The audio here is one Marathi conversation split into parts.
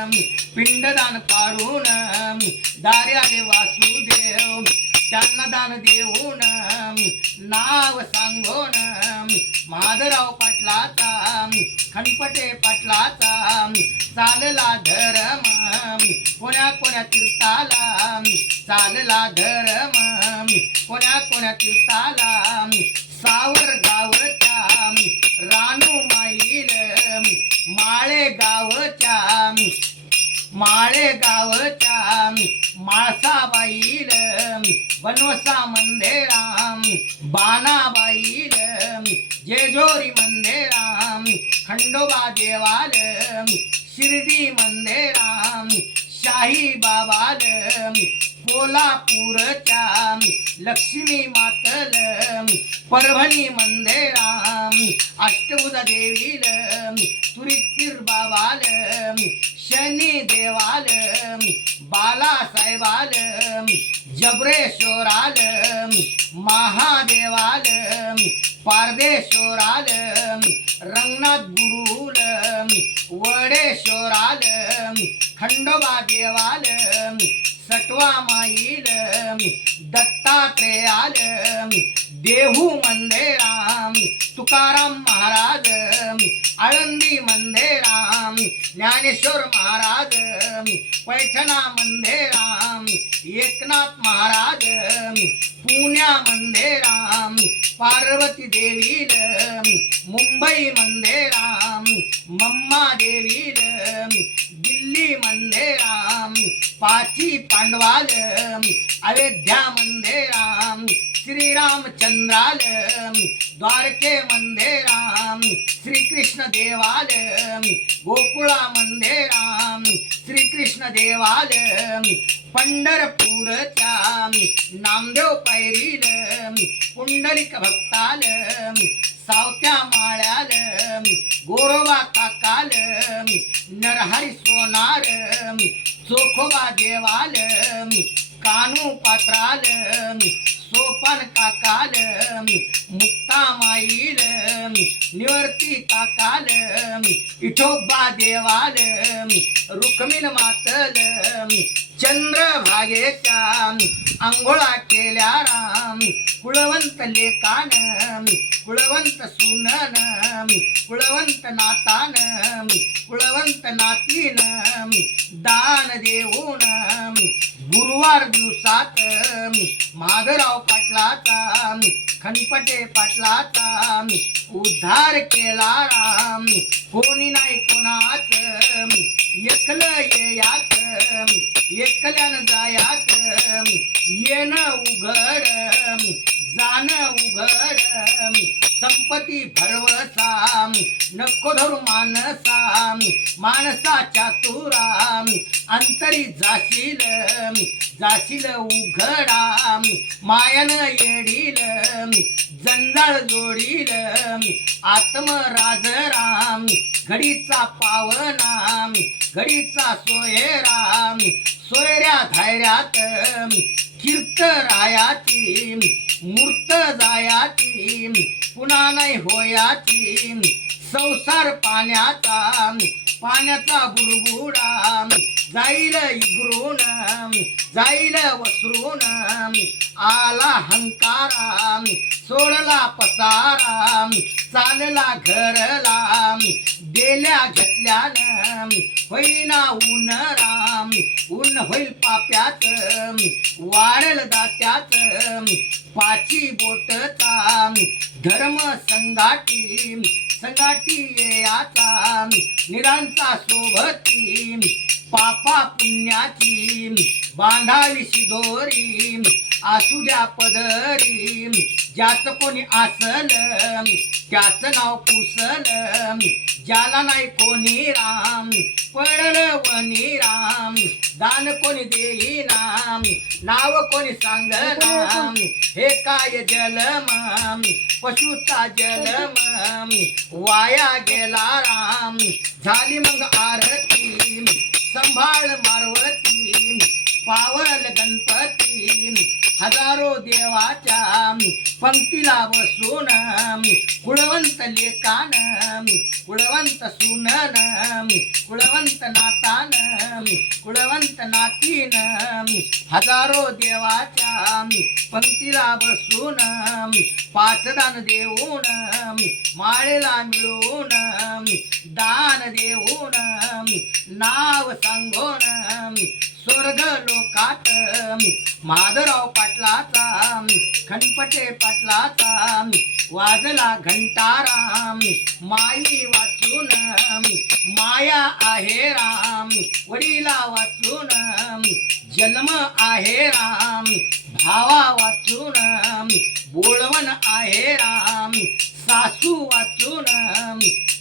पिंडदान पाडून दारी आले वासुदेव त्यांना दान देऊन नाव सांगून माधवराव पाटलाचा खणपटे पाटलाचा चालला धर्म कोण्या कोण्या तीर्थाला चालला धर्म कोण्या कोण्या तीर्थाला सावर गावच्या रानू माईल माळे गावच्या माळसाबाईल वनवसा मंदिराम बाणाबाईल जेजोरी मंदिराम खंडोबा देवाल शिर्डी मंदिराम शाही बाबाल कोल्हापूरच्या लक्ष्मी मातल परभणी मंदिराम अष्टभुजा देवील तुरीतीर बाबाल शनी देवाल बालासाहेबाल जबरेश्वराल महादेवाल पारदेश्वराल रंगनाथ गुरुल वडेश्वराल खंडोबा देवाल सटवा माईल दत्तात्रेयाल देहू मंदिराम तुकाराम महाराज आळंदी मंदिराम ज्ञानेश्वर महाराज पैठणा मंदिराम एकनाथ महाराज पुण्या मंदिराम पार्वती देवील मुंबई मंदिराम मम्मा देवील दिल्ली मंदिराम पाची पांडवाल अयोध्या मंदिराम श्रीरामचंद्राल द्वारके मंदिराम श्रीकृष्ण देवाल गोकुळा मंदिराम श्रीकृष्ण देवाल पंढरपूरच्या नामदेव पैरील पुंडलिक भक्ताल सावत्या माळ्याल गोरोबा काकाल नरहरी सोनार चोखोबा देवाल कानू पात्राल सोपान काकाल मुक्ता माईल निवर्ती काकाल इठोबा देवाल रुक्मिण मातल चंद्रभागेच्या आंघोळा केल्या राम कुळवंत लेकान कुळवंत सुनन कुळवंत नातान कुळवंत नातीन दान देऊन गुरुवार दिवसात माधवराव पाटलाचा खणपटे पाटलाचा उद्धार केला राम कोणी नाही कोणाच एकलं येयात एकल्यानं जायात येण उघड जाण उघड संपत्ती भरवसा नको धरू मानसा माणसाच्या तुरा अंतरी जाशील उघडा मायन येडील जंजाळ जोडील आत्मराजराम घडीचा पावना घडीचा सोयराम सोयऱ्या धायऱ्यात कीर्त रायाची मूर्त जायाची पुन्हा नाही होयाची संसार पाण्याचा बुडबुडा जाईल इगरून जाईल वसरून आला हंकारा सोडला पसारा चालला घरला देल्या घेतल्यानं होईना ऊन राम ऊन होईल पाप्यात वाढल दात्यात पाची बोटचा धर्म संगाटी येयाचा निरांचा सोबती पापा पुण्याची बांधावी शिदोरी असू द्या पदरी ज्याचं कोणी आसल त्याचं नाव कुसल ज्याला नाही कोणी राम पडल वनी राम दान कोणी देई नाम नाव कोणी सांग नाम हे काय जलम पशुचा जलम वाया गेला राम झाली मग आरती संभाळ मारवती पावल गणपती हजारो देवाच्या पंक्तीला बसून कुळवंत लेकान कुळवंत सुनन कुळवंत नातान कुळवंत नातीन हजारो देवाच्या पंक्तीला बसून पाचदान देऊन माळेला मिळून दान देऊन नाव सांगून स्वर्ग लोकात माधवराव पाटलाचा खणपटे पाटलाचा वाजला घंटाराम माई वाचून माया आहे राम वडिला वाचून जन्म आहे राम भावा वाचून बोलवण आहे राम सासू वाचून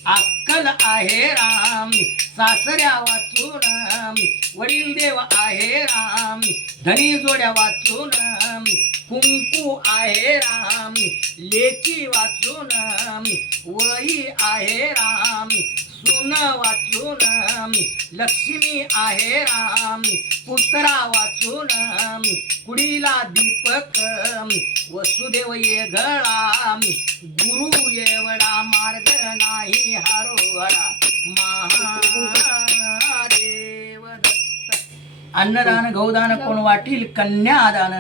अक्कल आहे राम सासऱ्या वाचून वडील देव आहे राम धनी जोड्या वाचून कुंकू आहे राम लेकी वाचून वही आहे राम सुन वाचून लक्ष्मी आहे राम पुत्रा वाचून कुडीला दीपक वसुदेव येगळा गुरु एवढा मार्ग नाही हरोहरा महादेव दत्त. अन्नदान गौदान कोण वाटील कन्यादान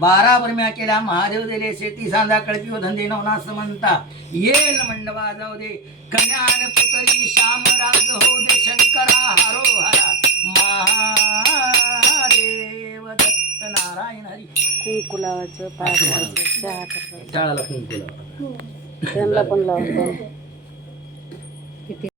12 बरम्या केल्या महादेव दिले शेती सांजा कळपी व धंदे नवनास म्हणता येल मंडवा जाऊ दे कन्यान पुतरी श्यामराज हो दे शंकरा हरो हरा महादेव दत्त. नारायण हरी. कुंकू लावायचं पाय पडायचं चहा करायचं टाळाला कुंकू लावा. त्यांना पण लावतो.